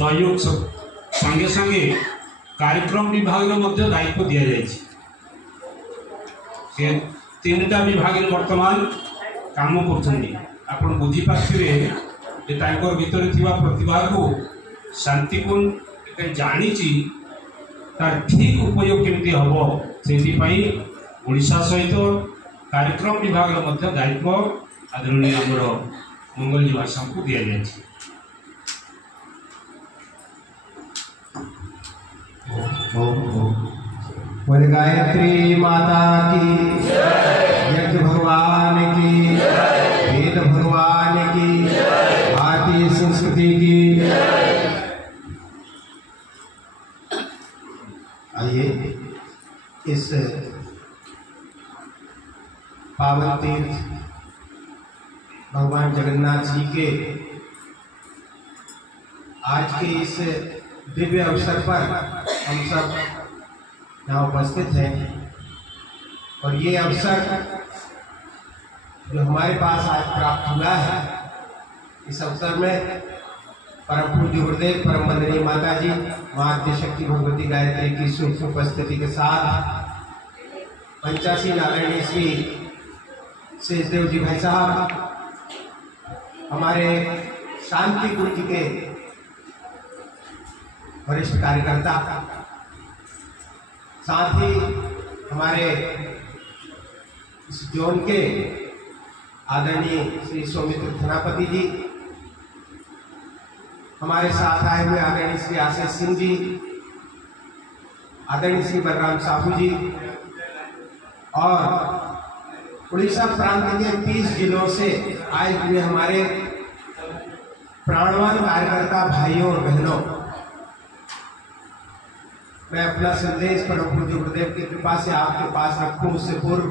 सहयोग संगे संगे कार्यक्रम विभाग दायित्व दि जाए। तीनटा विभाग वर्तमान काम कर बुझीपारे भीतर प्रतिभा को शांतिपूर्ण जानी तार ठीक उपयोग केमती हम से ओडिशा सहित कार्यक्रम विभाग दायित्व आदरणीय आमर मंगलजी भाषा को दि जाए। गायत्री माता की यज्ञ भगवान की वेद भगवान की भारतीय संस्कृति की। आइए इस पावन तीर्थ भगवान जगन्नाथ जी के आज के इस दिव्य अवसर पर हम सब यहाँ उपस्थित हैं और ये अवसर जो हमारे पास आज प्राप्त हुआ है, इस अवसर में परम पूज्य गुरुदेव परम वंदनीय माता जी माँ आद्यशक्ति भगवती गायत्री की सूक्ष्म उपस्थिति के साथ पंचासी आदरणीय श्री शेषदेव जी भाई साहब, हमारे शांति कुंज के वरिष्ठ कार्यकर्ता, साथ ही हमारे इस जोन के आदरणीय श्री सौमित्र धनापति जी, हमारे साथ आए हुए आदरणीय श्री आशीष सिंह जी, आदरणीय श्री बलराम साहू जी और उड़ीसा प्रांत के 30 जिलों से आए हुए हमारे प्राणवान कार्यकर्ता भाइयों और बहनों, मैं अपना संदेश परम पूज्य गुरुदेव की कृपा से आपके पास रखूं उससे पूर्व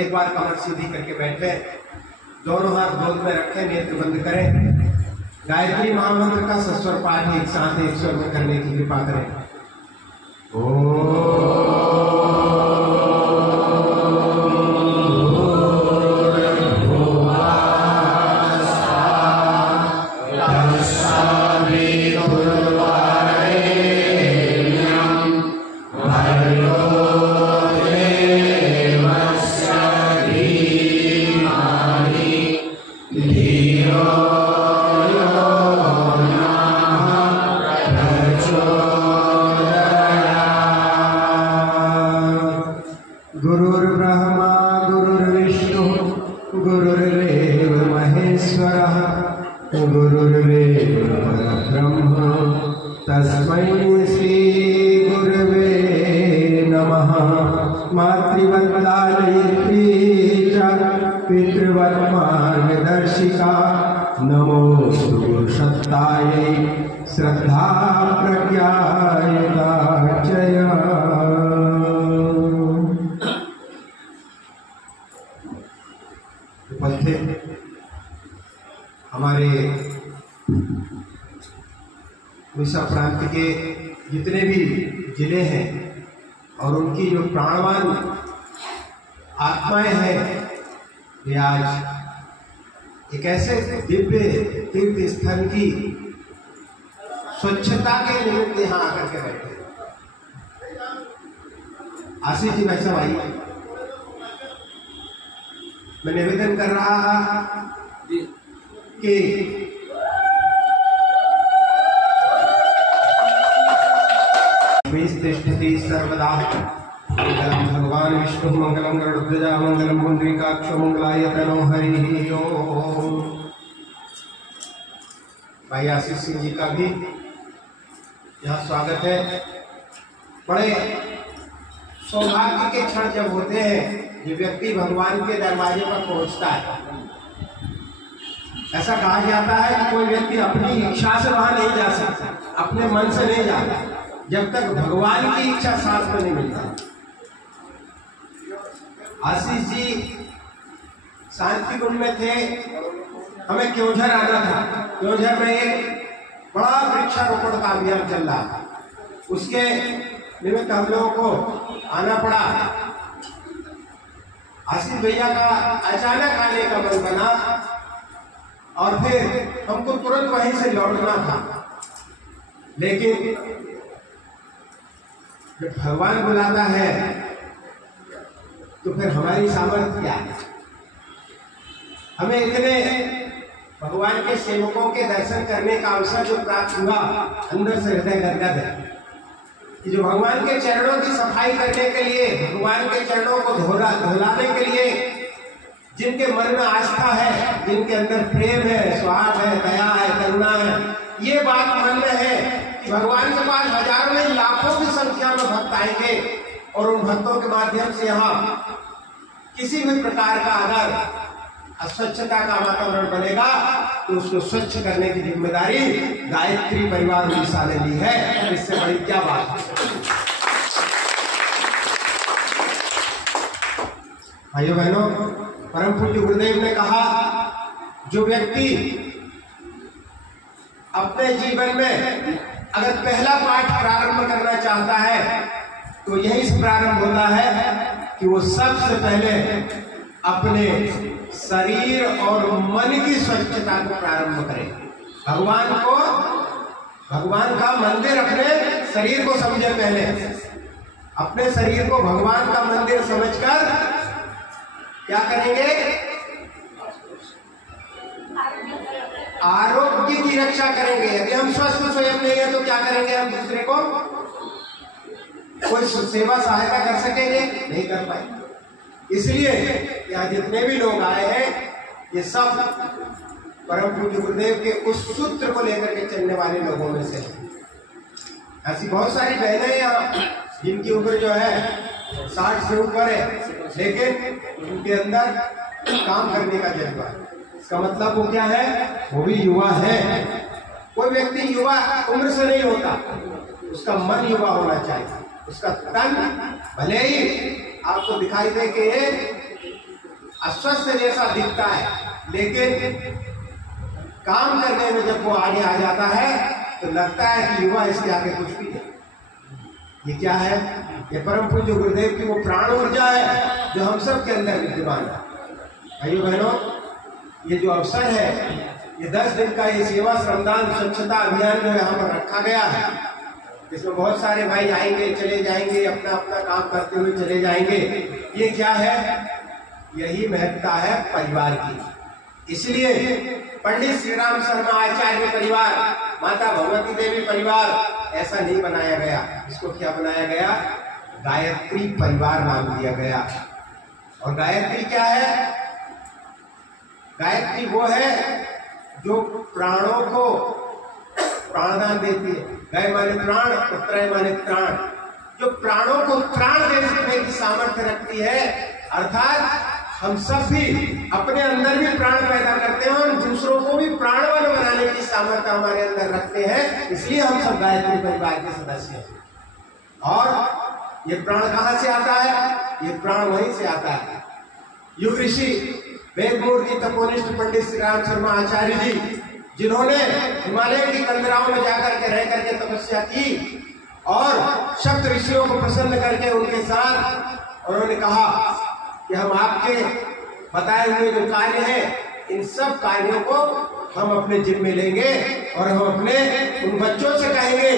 एक बार कमर सीधी करके बैठे, दोनों हाथ गोद में रखें, नेत्र बंद करें, गायत्री महामंत्र का सस्वर पाठ एक साथ एक स्वर में करने की कृपा करें। गुरुर्ब्रह्मा गुरुर्विष्णु गुरुर्देव महेश्वरः गुरुर्देव परब्रह्म तस्मै श्री गुरवे नमः। मातृवत्तालयित्री च पितृवत्मार्गदर्शिका नमोस्तु सत्तायै श्रद्धा प्रज्ञायदाचय। उपस्थित हमारे उड़ीसा प्रांत के जितने भी जिले हैं और उनकी जो प्राणवान आत्माएं हैं, ये आज एक ऐसे दिव्य तीर्थ स्थल की स्वच्छता के निमित्त यहाँ आकर के बैठे। आशीष जी वैसा भाई, मैं निवेदन कर रहा कि तिष्ठति सर्वदा मंगलम भगवान विष्णु मंगलम गरुड़ध्वजा मंगलम पुंडरीकाक्ष मंगलायतनो हरि ओम। भाई आशीष सिंह जी का भी यहाँ स्वागत है। बड़े सौभाग्य के क्षण जब होते हैं, ये व्यक्ति भगवान के दरवाजे पर पहुंचता है। ऐसा कहा जाता है कि कोई व्यक्ति अपनी इच्छा से वहां नहीं जा सकता, अपने मन से नहीं जाता, जब तक भगवान की इच्छा साथ में नहीं मिलता। आशीष जी शांति कुंज में थे, हमें क्योंझर आना था। क्योंझर में एक बड़ा वृक्षारोपण का अभियान चल रहा था, उसके निमित्त हम लोगों को आना पड़ा। आशीष भैया का अचानक आने का मन बना और फिर हमको तुरंत वहीं से लौटना था। लेकिन जब भगवान बुलाता है तो फिर हमारी सामर्थ्य क्या है? हमें इतने भगवान के सेवकों के दर्शन करने का अवसर जो प्राप्त हुआ, अंदर से हृदय गदगद है कि जो भगवान के चरणों की सफाई करने के लिए, भगवान के चरणों को धुलाने के लिए जिनके मन में आस्था है, जिनके अंदर प्रेम है, स्वाद है, दया है, करुणा है, ये बात मन में है कि भगवान के पास हजारों नहीं लाखों की संख्या में भक्त आएंगे और उन भक्तों के माध्यम से यहाँ किसी भी प्रकार का अगर अस्वच्छता का वातावरण बनेगा तो उसको स्वच्छ करने की जिम्मेदारी गायत्री परिवार उड़ीसा ने ली है। इससे बड़ी क्या बात है? भाइयों बहनों, परम पूज्य गुरुदेव ने कहा, जो व्यक्ति अपने जीवन में अगर पहला पाठ प्रारंभ करना चाहता है तो यही से प्रारंभ होता है कि वो सबसे पहले अपने शरीर और मन की स्वच्छता को प्रारंभ करें। भगवान का मंदिर अपने शरीर को समझे। पहले अपने शरीर को भगवान का मंदिर समझकर क्या करेंगे? आरोग्य की रक्षा करेंगे। यदि हम स्वस्थ स्वयं नहीं है तो क्या करेंगे? हम दूसरे को कोई सेवा सहायता कर सकेंगे? नहीं कर पाएंगे। इसलिए यहाँ जितने भी लोग आए हैं ये सब परम पूज्य गुरुदेव के उस सूत्र को लेकर के चलने वाले लोगों में से हैं। ऐसी बहुत सारी बहनें यहाँ जिनकी उम्र जो है 60 से ऊपर है, लेकिन उनके अंदर काम करने का जज्बा है। इसका मतलब वो क्या है? वो भी युवा है। कोई व्यक्ति युवा उम्र से नहीं होता, उसका मन युवा होना चाहिए। उसका तन भले ही आपको दिखाई दे कि अस्वस्थ जैसा दिखता है, लेकिन काम करने में जब वो आगे आ जाता है तो लगता है कि युवा इसके आगे कुछ भी नहीं। ये क्या है? ये परम पूज्य गुरुदेव की वो प्राण ऊर्जा है जो हम सब के अंदर विद्यमान है। भाइयों बहनों, ये जो अवसर है, ये 10 दिन का ये सेवा श्रमदान स्वच्छता अभियान जो यहाँ पर रखा गया है, इसमें बहुत सारे भाई आएंगे, चले जाएंगे, अपना अपना काम करते हुए चले जाएंगे। ये क्या है? यही महत्ता है परिवार की। इसलिए पंडित श्री राम शर्मा आचार्य परिवार, माता भगवती देवी परिवार ऐसा नहीं बनाया गया। इसको क्या बनाया गया? गायत्री परिवार नाम दिया गया। और गायत्री क्या है? गायत्री वो है जो प्राणों को प्राणदान देती है। गाय माने प्राण, उत्तराय माने प्राण, जो प्राणों को प्राण देने की सामर्थ्य रखती है। अर्थात हम सब भी अपने अंदर भी प्राण पैदा करते हैं और दूसरों को भी प्राणवान बनाने की सामर्थ्य हमारे अंदर रखते हैं। इसलिए हम सब गायत्री परिवार के सदस्य हैं। और ये प्राण कहाँ से आता है? ये प्राण वहीं से आता है। युग ऋषि वेदमूर्ति तपोनिष्ठ पंडित श्री राम शर्मा आचार्य जी, जिन्होंने हिमालय की कंदराओं में जाकर के रह करके तपस्या की और सप्त ऋषियों को प्रसन्न करके उनके साथ उन्होंने कहा कि हम आपके बताए हुए जो कार्य हैं, इन सब कार्यों को हम अपने जिम्मे लेंगे और हम अपने उन बच्चों से कहेंगे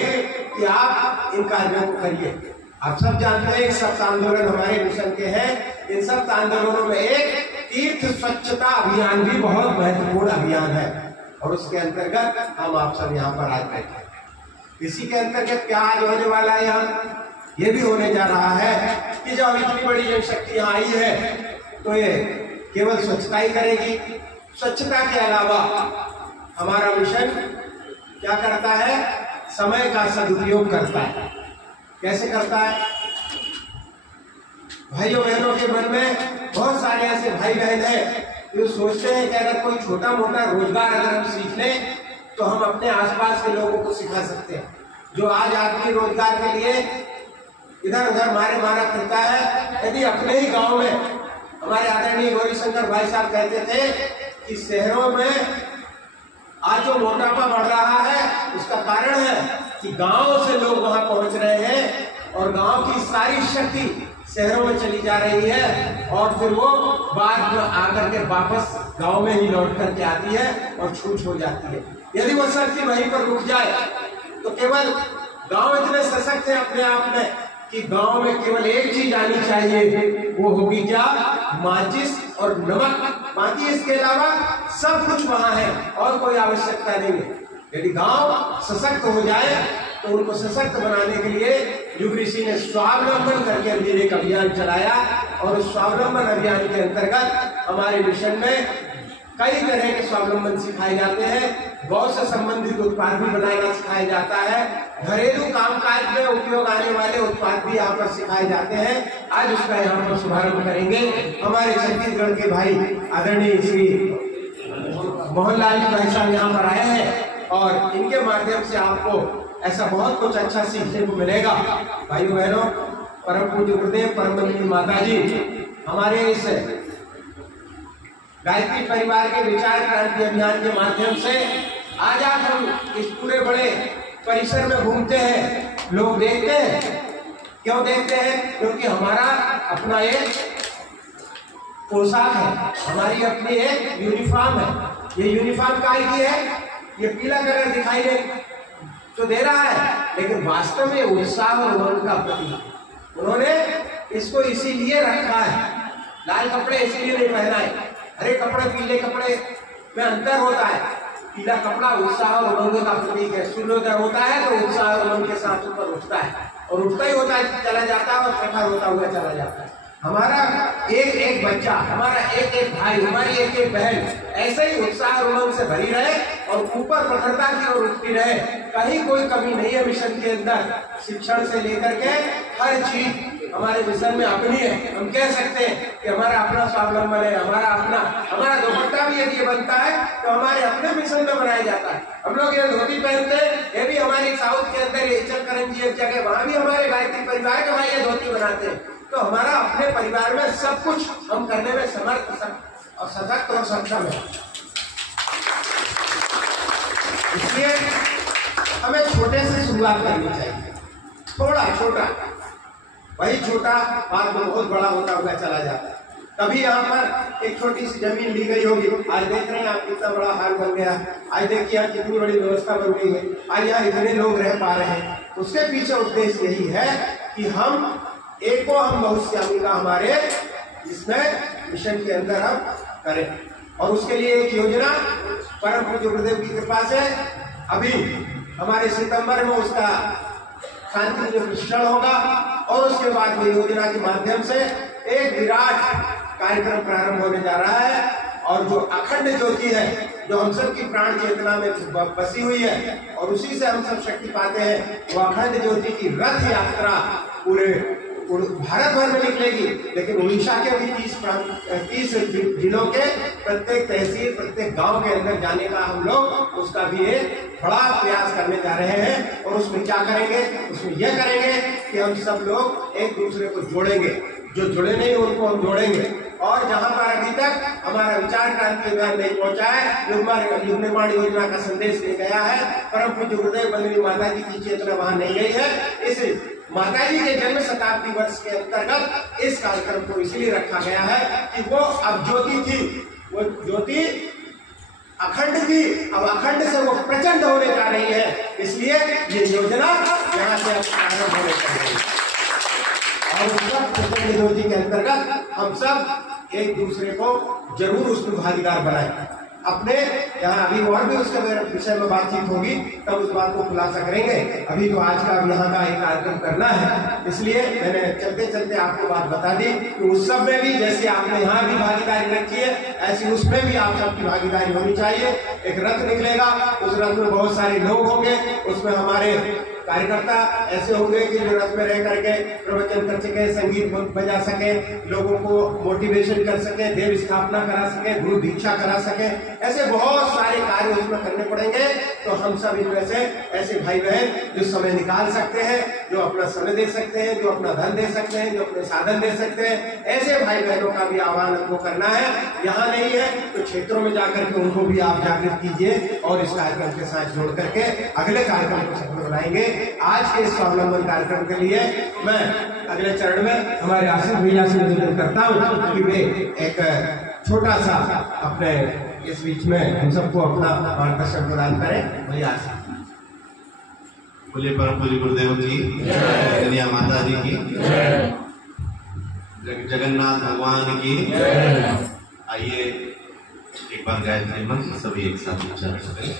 कि आप इन कार्यों को करिए। आप सब जानते हैं सप्त आंदोलन हमारे मिशन के हैं। इन सप्त आंदोलनों में एक तीर्थ स्वच्छता अभियान भी बहुत महत्वपूर्ण अभियान है और उसके अंतर्गत हम आप सब यहाँ पर आज बैठे। इसी के अंतर्गत क्या आज होने वाला है? यहाँ ये भी होने जा रहा है कि जब इतनी बड़ी जनशक्ति यहाँ आई है तो ये केवल स्वच्छता ही करेगी। स्वच्छता के अलावा हमारा मिशन क्या करता है? समय का सदुपयोग करता है। कैसे करता है? भाइयों बहनों के मन में बहुत सारे ऐसे भाई बहन हैं जो सोचते हैं कि अगर कोई छोटा मोटा रोजगार अगर हम सीख लें तो हम अपने आसपास के लोगों को सिखा सकते हैं। जो आज आदमी रोजगार के लिए इधर उधर मारा फिरता है, यदि अपने ही गांव में हमारे आदरणीय गौरीशंकर भाई साहब कहते थे कि शहरों में आज जो मोटापा बढ़ रहा है उसका कारण है कि गांव से लोग वहां पहुंच रहे हैं और गांव की सारी शक्ति शहरों में चली जा रही है और फिर वो बाद में आकर के वापस गांव में ही लौट करके आती है और छूट हो जाती है। यदि वो शक्ति वहीं पर रुक जाए तो केवल गांव इतने सशक्त है अपने आप में कि गांव में केवल एक चीज आनी चाहिए, वो होगी क्या? माचिस और नमक। बाकी इसके अलावा सब कुछ वहां है और कोई आवश्यकता नहीं है। यदि गांव सशक्त हो जाए तो उनको सशक्त बनाने के लिए युग ऋषि ने स्वावलंबन करके अभी एक अभियान चलाया और उस स्वावलंबन अभियान के अंतर्गत हमारे मिशन में कई तरह के स्वावलंबन सिखाए जाते हैं। गौ से संबंधित उत्पाद भी बनाना सिखाया जाता है। घरेलू कामकाज में उपयोग आने वाले उत्पाद भी यहाँ पर सिखाए जाते हैं। आज उसका यहाँ पर शुभारंभ करेंगे हमारे छत्तीसगढ़ के भाई आदरणीय श्री मोहनलाल जी भाई साहब यहाँ पर आए हैं और इनके माध्यम से आपको ऐसा बहुत कुछ अच्छा सीखने को मिलेगा। भाइयों बहनों, परम पूज्य गुरुदेव परम माता जी हमारे इस गायत्री परिवार के विचार क्रांति अभियान के माध्यम से आज हम इस पूरे बड़े परिसर में घूमते हैं। लोग देखते हैं, क्यों देखते हैं? क्योंकि हमारा अपना एक पोशाक है, हमारी अपनी एक यूनिफॉर्म है। ये यूनिफॉर्म काय की है? ये पीला कलर दिखाई तो दे रहा है, लेकिन वास्तव में उत्साह और उमंग का प्रतीक। उन्होंने इसको इसीलिए रखा है, लाल कपड़े इसीलिए नहीं पहना है। हरे कपड़े पीले कपड़े में अंतर होता है। पीला कपड़ा उत्साह और उमंग का प्रतीक है। सूर्योदय होता है तो उत्साह और उमंग के साथ ऊपर उठता है और उठता ही होता है, चला जाता है और प्रखर होता हुआ चला जाता है। हमारा एक एक बच्चा, हमारा एक एक भाई, हमारी एक एक बहन ऐसे ही उत्साह और उमंग से भरी रहे और ऊपर प्रखरता की ओर उठती रहे। कहीं कोई कमी नहीं है मिशन के अंदर। शिक्षण से लेकर के हर चीज हमारे मिशन में अपनी है। हम कह सकते हैं कि हमारा अपना स्वावलंबन है, हमारा दुपट्टा भी यदि बनता है तो हमारे अपने मिशन में बनाया जाता है। हम लोग ये धोती पहनते हैं, ये भी हमारी साउथ के अंदर इचलकरंजी एक जगह, वहां भी हमारे गायत्री परिवार के भाई ये धोती बनाते हैं। तो हमारा अपने परिवार में सब कुछ हम करने में समर्थ और सशक्त और सक्षम है। इसलिए हमें छोटे से शुरुआत करनी चाहिए, थोड़ा छोटा। वही छोटा बाद में बहुत बड़ा होता हुआ चला जाता है। कभी यहाँ पर एक छोटी सी जमीन ली गई होगी, आज देख रहे हैं आप कितना बड़ा हाल बन गया। आज देखिए यहाँ कितनी बड़ी व्यवस्था बन गई है, आज यहाँ इतने लोग रह पा रहे हैं। उसके पीछे उद्देश्य यही है कि हम एको हम बहुश्यामी का हमारे इसमें मिशन के अंदर हम करें। और उसके लिए एक योजना परम पूज्य गुरुदेव की कृपा से अभी हमारे सितंबर में उसका शांति प्रशिक्षण होगा और उसके बाद में योजना के माध्यम से एक विराट कार्यक्रम प्रारंभ होने जा रहा है। और जो अखंड ज्योति है, जो हम सब की प्राण चेतना में बसी हुई है और उसी से हम सब शक्ति पाते हैं, वो अखंड ज्योति की रथ यात्रा पूरे भारत भर में निकलेगी। लेकिन उड़ीसा के भी 30 जिलों के प्रत्येक तहसील, प्रत्येक गांव के अंदर जाने का हम लोग उसका भी एक बड़ा प्रयास करने जा रहे हैं। और उसमें क्या करेंगे? उसमें यह करेंगे कि हम सब लोग एक दूसरे को जोड़ेंगे, जो जुड़े नहीं उनको हम जोड़ेंगे। और जहां पर अभी तक हमारा विचार क्रांति अभियान नहीं पहुंचा है, युग निर्माण योजना का संदेश नहीं गया है, परम पूज्य गुरुदेव बंदनी माता जी की चेतना वहां नहीं गई है, इस माता जी के जन्म शताब्दी वर्ष के अंतर्गत इस कार्यक्रम को इसलिए रखा गया है कि वो अब ज्योति थी, वो ज्योति अखंड थी, अब अखंड से वो प्रचंड होने जा रही है। इसलिए ये योजना यहाँ से प्रारंभ होने जा रही है और उसका प्रचंड ज्योति के अंतर्गत हम सब एक दूसरे को जरूर उसमें भागीदार बनाए। अपने यहाँ अभी और भी उसके विषय में बातचीत होगी, तब उस बात को खुलासा करेंगे। अभी तो आज का यहाँ का एक कार्यक्रम करना है, इसलिए मैंने चलते चलते आपको बात बता दी कि उस सब में भी जैसे आपने यहाँ भी भागीदारी रखी है, ऐसी उसमें भी आप सबकी भागीदारी होनी चाहिए। एक रथ निकलेगा, उस रथ में बहुत सारे लोग होंगे, उसमें हमारे कार्यकर्ता ऐसे होंगे कि जो रथ में रह करके प्रवचन कर सके, संगीत बजा सके, लोगों को मोटिवेशन कर सके, देव स्थापना करा सके, गुरु दीक्षा करा सके, ऐसे बहुत सारे कार्य उसमें करने पड़ेंगे। तो हम सब इनमें से ऐसे भाई बहन जो समय निकाल सकते हैं, जो अपना समय दे सकते हैं, जो अपना धन दे सकते हैं, जो अपने साधन दे सकते हैं, ऐसे भाई बहनों का भी आह्वान हमको करना है। यहाँ नहीं है तो क्षेत्रों में जाकर के उनको भी आप जागृत कीजिए और इस कार्यक्रम के साथ जोड़ करके अगले कार्यक्रम को सफल बनाएंगे। आज के स्वावलंबन कार्यक्रम के लिए मैं अगले चरण में हमारे आशीष भैया से निवेदन करता हूँ कि वे एक छोटा सा अपने इस बीच में हम सबको अपना मार्गदर्शन प्रदान करें। भैया बोले परम पूज्य गुरुदेव की, कन्या माता जी की, जगन्नाथ भगवान की। आइए एक बार गायत्री मंत्र सभी एक साथ उच्चारण करें।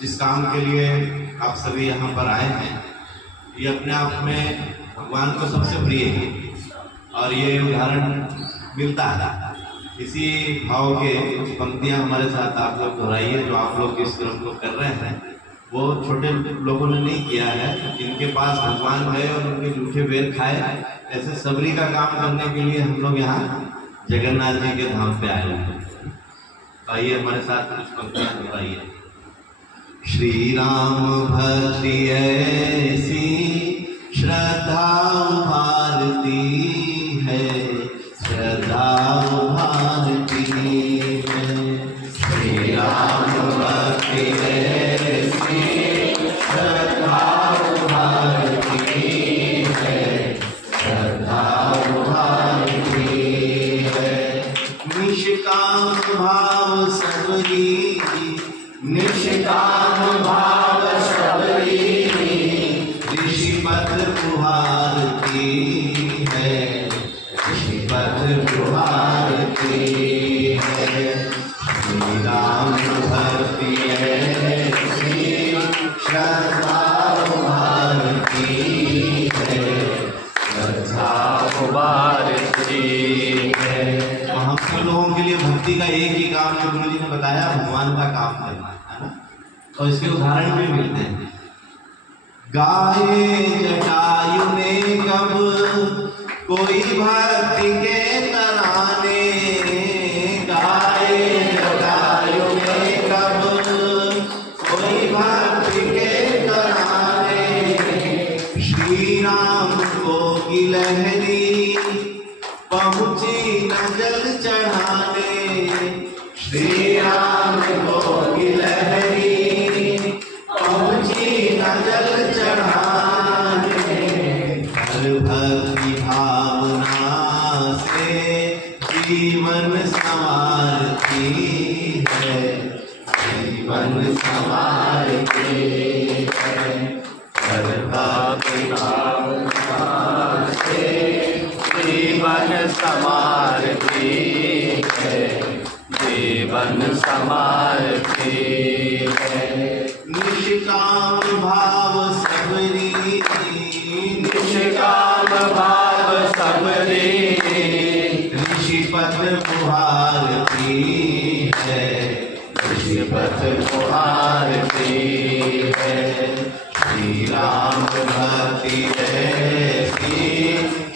जिस काम के लिए आप सभी यहाँ पर आए हैं, ये अपने आप में भगवान को सबसे प्रिय है और ये उदाहरण मिलता है। इसी भाव के कुछ पंक्तियां हमारे साथ आप लोग दोहराइए। जो आप लोग इस क्रम को कर रहे हैं वो छोटे लोगों ने नहीं किया है। जिनके पास भगवान गए और उनके जूठे बेर खाए, ऐसे सबरी का काम करने के लिए हम लोग यहाँ जगन्नाथ जी के धाम पे आए हैं। आइए हमारे साथ कुछ पंक्तियां दोहराइए। श्री राम भक्ति ऐसी श्रद्धा भारती है, श्रद्धा भारती है। श्री राम भक्ति ऐसी श्रद्धा भारती है, श्रद्धा भारती है। निष्काम भाव सबरी, निष्काम भाव सबरी, ऋषिपद पुहारती है, ऋषिपद पुहारती है। श्री राम भक्ति ऐसी श्रद्धा भारती है, श्रद्धा भारती है। हम सब लोगों के लिए भक्ति का एक ही काम जो गुरु जी ने बताया, भगवान का काम करना है ना। और इसके उदाहरण भी मिलते हैं। गाए जटायु ने कब कोई भक्ति के तराने, गाए जटायु ने कब कोई भक्ति के तराने। श्री राम को की लहरी पहुंची न जल चढ़ाने, श्री राम को की लहरी पहुंची न जल चढ़ाने। हर भक्ति भावना से जीवन संवारती है, जीवन संवारती है। हर भक्ति भावना से जीवन संवारती है, जीवन संवारती है। निष्काम भाव सबरी, निष्काम भाव सबरी, ऋषिपद पुहारती है, ऋषिपद पुहारती है। श्री राम भक्ति ऐसी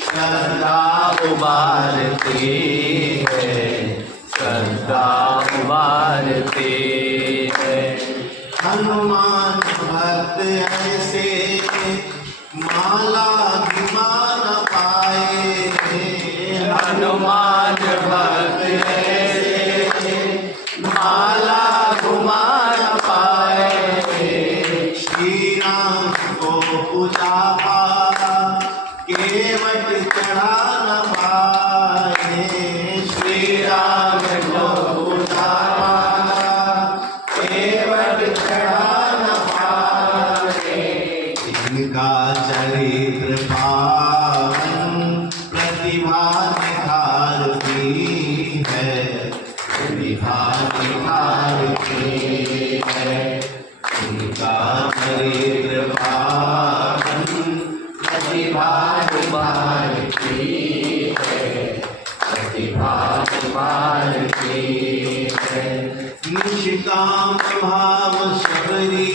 श्रद्धा उबारती है, श्रद्धा उबारती है। हनुमान भक्त ऐसे माला घुमा न पाए, हनुमान भक्त ऐसे माला घुमा न पाए। श्री राम को पूजा पा केवट चढ़ा न पाए, श्री राम को पूजा केवट चढ़ा न पाए। इनका चरित्र पावन प्रतिभा निखारती है, प्रतिभा निखारती है। इनका चरित्र पावन प्रतिभा निखारती है, प्रतिभा निखारती है। निष्काम भाव सबरी,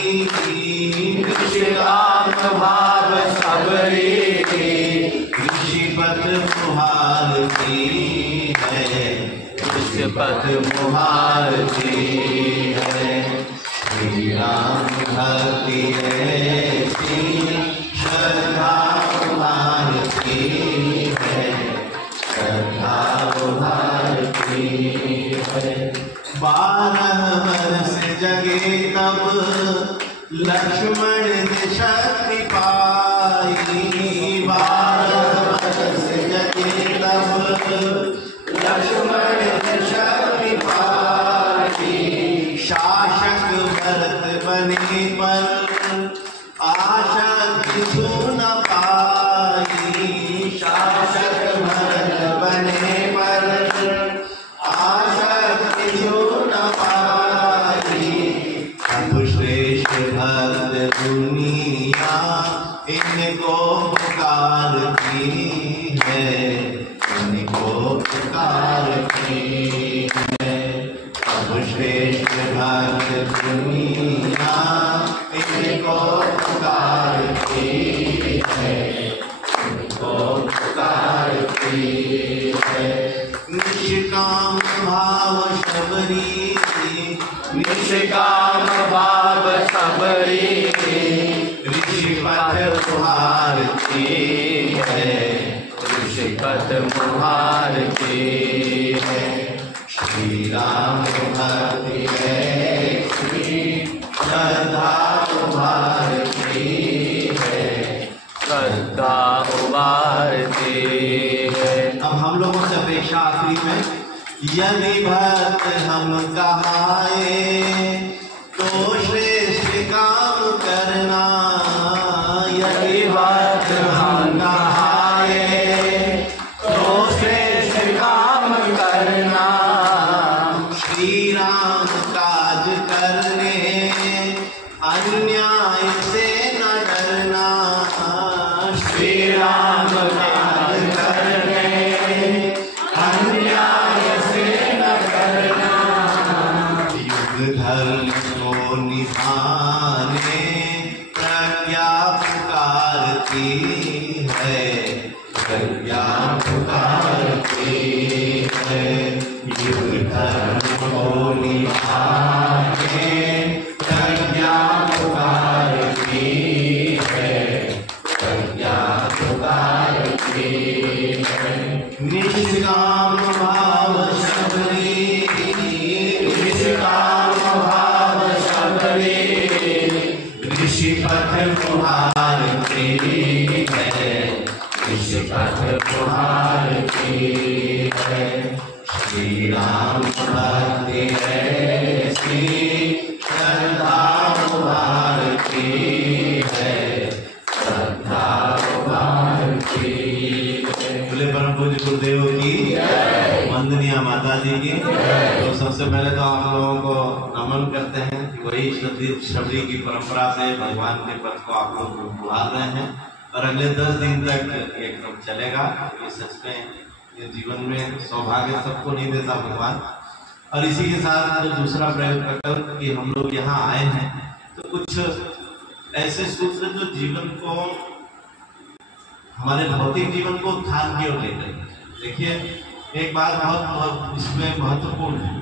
निष्काम भाव सबरी, ऋषिपद पुहारती है, ऋषिपद पुहारती है। श्री राम भक्ति ऐसी श्रद्धा भारती है, श्रद्धा भारती 12 वर्ष जगे तब लक्ष्मण ने शक्ति पाई। 12 वर्ष जगे तब लक्ष्मण ने शक्ति पाई। शासक भरत बने पर आशा किछु न पाई। शासक भरत बने पर आशा किछु न पाई। अब श्रेष्ठ भक्त दुनिया इनको पुकारती है, इनको पुकारती है। अब श्रेष्ठ भक्त दुनिया इनको पुकारती है, इनको पुकारती है। निष्काम भाव शबरी, निष्काम भाव सबरी ऋषि पथ पुकारती है, ऋषि पथ मुहारती है। श्री राम भक्ति है श्रद्धा उभारती है, श्रद्धा उभारती है। अब हम लोगों से अपेक्षा आखिरी में, यदि भक्त हम कहाए तो श्रेष्ठ काम करना। यदि भक्त हम कहाए तो श्रेष्ठ काम करना। श्री राम काज करने अन्याय से न डरना। श्री राम काज करने अन्याय से न डरना। युग धर्म को निभाने प्रज्ञा पुकारती है, प्रज्ञा पुकारती है। युग धर्म को निभाने प्रज्ञा पुकारती है, प्रज्ञा पुकारती है। निष्काम भाव शबरी, निष्काम भाव शबरी ऋषि पथ पुकारती है, ऋषि पथ पुकारती है। श्री राम भक्ति है श्रद्धा उभारती है, श्रद्धा उभारती है। बोले परम पूज्य गुरुदेव की, वंदनीय माता जी की। तो सबसे पहले तो आप लोगों को नमन करते हैं कि वही शबरी की परंपरा से भगवान के पद को आप लोग बुला रहे हैं और अगले 10 दिन तक ये क्रम चलेगा। ये सच में ये जीवन में सौभाग्य सबको नहीं देता भगवान। और इसी के साथ जो दूसरा प्रयोग करकर कि हम लोग यहाँ आए हैं तो कुछ ऐसे सूत्र जो जीवन को, हमारे भौतिक जीवन को उत्थान की ओर ले जाएंगे। देखिए एक बात बहुत इसमें महत्वपूर्ण है,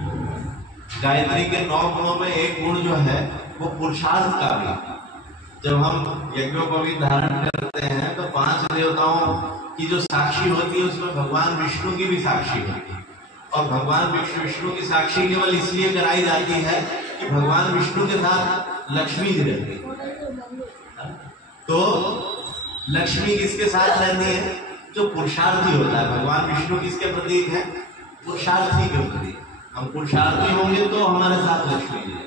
गायत्री के 9 गुणों में एक गुण जो है वो पुरुषार्थ का भी। जब हम यज्ञोपवीत धारण करते हैं तो 5 देवताओं की जो साक्षी होती है उसमें भगवान विष्णु की भी साक्षी होती है। और भगवान विष्णु की साक्षी केवल इसलिए कराई जाती है कि भगवान विष्णु के साथ लक्ष्मी जी रहती है। तो लक्ष्मी किसके साथ रहती है? जो पुरुषार्थी होता है। भगवान विष्णु किसके प्रतीक है? पुरुषार्थी के प्रतीक। हम पुरुषार्थी होंगे तो हमारे साथ लक्ष्मी जी है।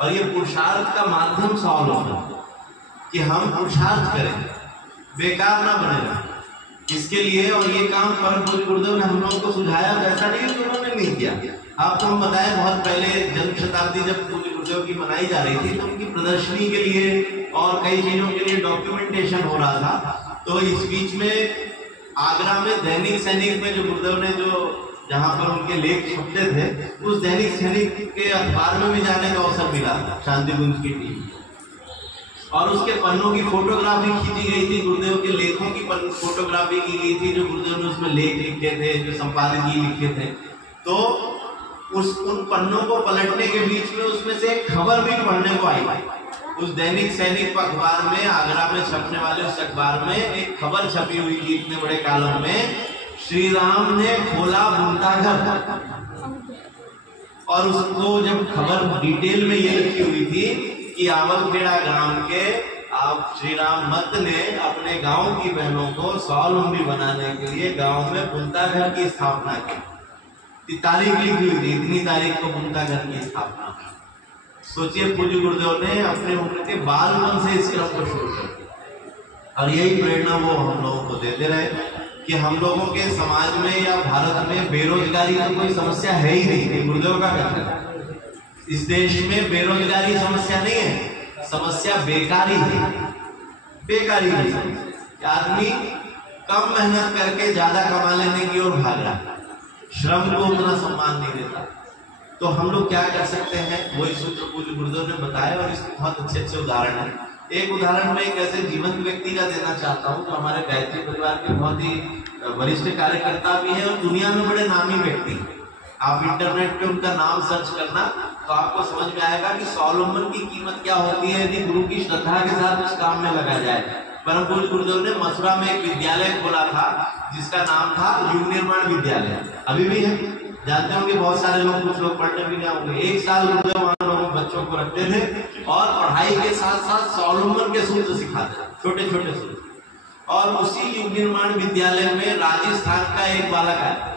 और ये पुरुषार्थ का माध्यम स्वावलंबन कि हम पुरुषार्थ करें, बेकार ना बने इसके लिए। और ये काम परम पूज्य गुरुदेव ने हम लोगों को सुझाया, ऐसा नहीं कि उन्होंने नहीं किया। आपको हम बताएं बहुत पहले जन्म शताब्दी जब पूज्य गुरुदेव की मनाई जा रही थी तो उनकी प्रदर्शनी के लिए और कई चीजों के लिए डॉक्यूमेंटेशन हो रहा था। तो इस बीच में आगरा में दैनिक सैनिक में जो गुरुदेव ने जो जहाँ पर उनके लेख छपते थे, उस दैनिक सैनिक के अखबार में भी जाने का अवसर मिला था शांति कुंज की टीम। और उसके पन्नों की फोटोग्राफी खींची गई थी, गुरुदेव के लेखों की फोटोग्राफी की गई थी, जो गुरुदेव ने उसमें लेख लिखे थे, जो संपादक जी लिखे थे। तो उन पन्नों को पलटने के बीच में उसमें से एक खबर भी पढ़ने को आई। उस दैनिक सैनिक अखबार में, आगरा में छपने वाले उस अखबार में एक खबर छपी हुई थी इतने बड़े कॉलम में, श्री राम ने खोला बुंता घर। और उसको जब खबर डिटेल में ये लिखी हुई थी कि आवलखेड़ा ग्राम के आप श्री राम मत ने अपने गांव की बहनों को स्वावलंबी बनाने के लिए गांव में बुनता घर की स्थापना की। तारीख लिखी हुई थी, इतनी तारीख को बुनता घर की स्थापना। सोचिए, पूज्य गुरुदेव ने अपने उम्र के बालपन से इस क्रम को शुरू कर दिया और यही प्रेरणा वो हम लोगों को देते रहे कि हम लोगों के समाज में या भारत में बेरोजगारी की कोई समस्या है ही नहीं। कि गुरुदेव का कहना है इस देश में बेरोजगारी समस्या नहीं है, समस्या बेकारी है। बेकारी है, आदमी कम मेहनत करके ज्यादा कमा लेने की ओर भाग रहा है, श्रम को उतना सम्मान नहीं देता। तो हम लोग क्या कर सकते हैं, वही सूत्र पूज्य गुरुदेव ने बताया और इसके बहुत अच्छे अच्छे उदाहरण है। एक उदाहरण मैं एक ऐसे जीवंत व्यक्ति का देना चाहता हूँ जो हमारे गायत्री परिवार के बहुत ही वरिष्ठ कार्यकर्ता भी है और दुनिया में बड़े नामी व्यक्ति हैं। आप इंटरनेट पे उनका नाम सर्च करना तो आपको समझ में आएगा कि स्वावलंबन की कीमत क्या होती है यदि गुरु की श्रद्धा के साथ उस काम में लगा जाए। परम पूज्य गुरुदेव ने मथुरा में एक विद्यालय खोला था जिसका नाम था युग निर्माण विद्यालय, अभी भी है, जानते होंगे बहुत सारे लोग, कुछ लोग पढ़ने भी नहीं होंगे। एक साल गुरुदेव वहां लोगों बच्चों को रखते थे और पढ़ाई के साथ साथ स्वावलंबन के सूत्र सिखाते थे, छोटे छोटे सूत्र। और उसी युग निर्माण विद्यालय में राजस्थान का एक बालक आया,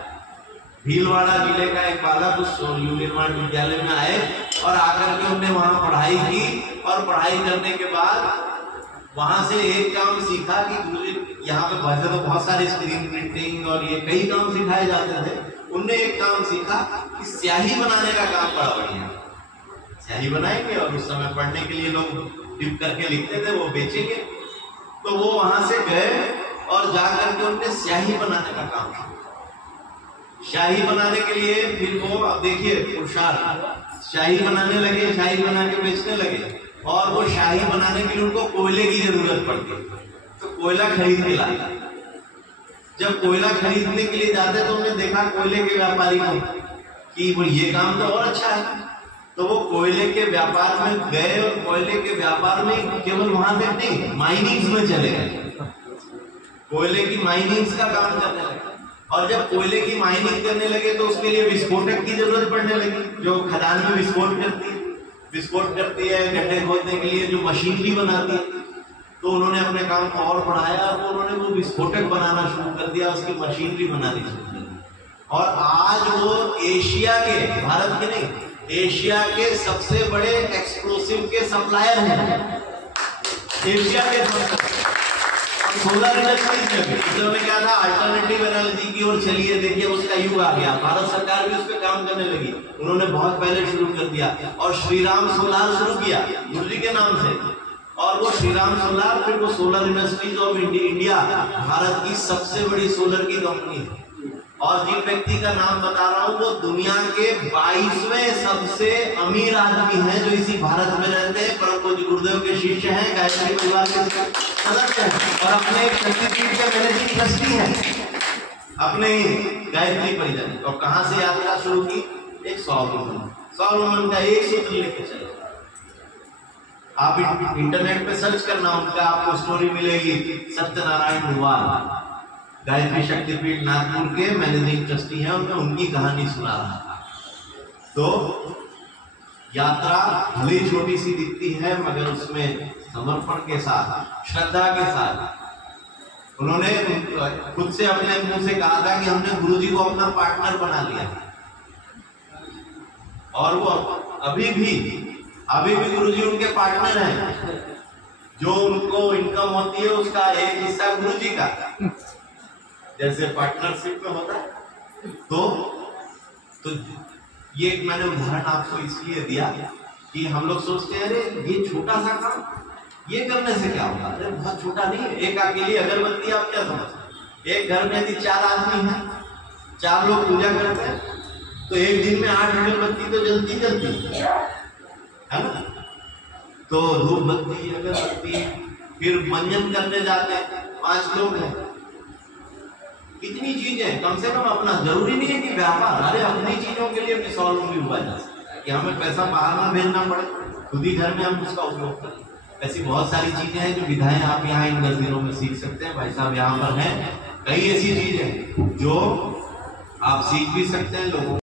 भीलवाड़ा जिले का एक बालक उस युग निर्माण विद्यालय में आए और आकर के उन्होंने वहां पढ़ाई की और पढ़ाई करने के बाद वहां से एक काम सीखा कि गुरुजी यहाँ पे वैसे तो बहुत सारे स्क्रीन प्रिंटिंग और ये कई काम सिखाए जाते थे, उनने एक काम सीखा कि स्याही बनाने का काम बड़ा बढ़िया। स्याही बनाएंगे और उस समय पढ़ने के लिए लोग टिप करके लिखते थे, वो बेचेंगे। तो वो वहां से गए और जाकर के उनने स्याही बनाने का काम किया। शाही बनाने के लिए फिर वो, अब देखिए पुरुषार्थ, शाही बनाने लगे, शाही बना के बेचने लगे और वो शाही बनाने के लिए उनको कोयले की जरूरत पड़ती, तो कोयला खरीद के लाए। जब कोयला खरीदने के लिए जाते तो उन्होंने देखा कोयले के व्यापारी को कि वो ये काम तो और अच्छा है, तो वो कोयले के व्यापार में गए और कोयले के व्यापार में केवल वहां तक नहीं, माइनिंग्स में चले गए, कोयले की माइनिंग्स का काम करने लगे। और जब कोयले की माइनिंग करने लगे तो उसके लिए विस्फोटक की जरूरत पड़ने लगी, जो खदान में विस्फोट करती है, गड्ढे खोदने के लिए जो मशीनरी बनाती है। तो उन्होंने अपने काम को और बढ़ाया और उन्होंने वो विस्फोटक बनाना शुरू कर दिया, उसकी मशीनरी बनानी शुरू कर दी। और आज वो एशिया के, भारत के नहीं, एशिया के सबसे बड़े एक्सप्लोसिव के सप्लायर हैं, एशिया के। सोलर इंडस्ट्रीज में क्या था, अल्टरनेटिव एनर्जी की ओर चलिए, देखिए उसका युग आ गया। भारत सरकार भी उस पर काम करने लगी, उन्होंने बहुत पहले शुरू कर दिया और श्रीराम सोलार शुरू किया गुरु जी के नाम से। और वो श्रीराम सोलार, फिर वो solar industries of India Bharat की सबसे बड़ी सोलर की कंपनी है। और जिन व्यक्ति का नाम बता रहा हूँ वो दुनिया के 22वें सबसे अमीर आदमी हैं जो इसी भारत में रहते हैं, परम पूज्य गुरुदेव के शिष्य हैं, गायत्री परिवार के सदस्य हैं और अपने शक्तिपीठ के मैनेजिंग ट्रस्टी हैं, अपने गायत्री परिजन। और कहाँ से यात्रा शुरू की, एक स्वावलंबन का एक सूत्र लेके चले। आप इंटरनेट पे सर्च करना, उनका आपको स्टोरी मिलेगी। सत्यनारायण दुआर गायत्री शक्तिपीठ नागपुर के मैनेजिंग ट्रस्टी हैं और मैं उनकी कहानी सुना रहा था। तो यात्रा भले छोटी सी दिखती है मगर उसमें समर्पण के साथ, श्रद्धा के साथ उन्होंने खुद से अपने मुंह से कहा था कि हमने गुरुजी को अपना पार्टनर बना लिया। और वो अभी भी गुरुजी उनके पार्टनर हैं। जो उनको इनकम होती है उसका एक हिस्सा गुरुजी का, जैसे पार्टनरशिप में होता है। तो ये मैंने उदाहरण आपको इसलिए दिया कि हम लोग सोचते हैं अरे ये छोटा सा काम, ये करने से क्या होगा, अरे बहुत छोटा नहीं है। एक अकेली अगरबत्ती आप क्या समझते, एक घर में यदि 4 आदमी हैं, 4 लोग पूजा करते हैं तो एक दिन में 8 अगरबत्ती तो जलती है ना। तो धूप बत्ती, अगरबत्ती, फिर मंजन करने जाते हैं, 5 लोग हैं, इतनी चीजें। कम से कम अपना, जरूरी नहीं है कि व्यापार, अरे अपनी चीजों के लिए भी स्वावलंबी हुआ जा सकता है कि हमें पैसा बाहर ना भेजना पड़े, खुद ही घर में हम उसका उपयोग करें। ऐसी बहुत सारी चीजें हैं जो विधाएं आप यहाँ इन 10 दिनों में सीख सकते हैं। भाई साहब यहाँ पर हैं, कई ऐसी चीजें जो आप सीख भी सकते हैं लोगों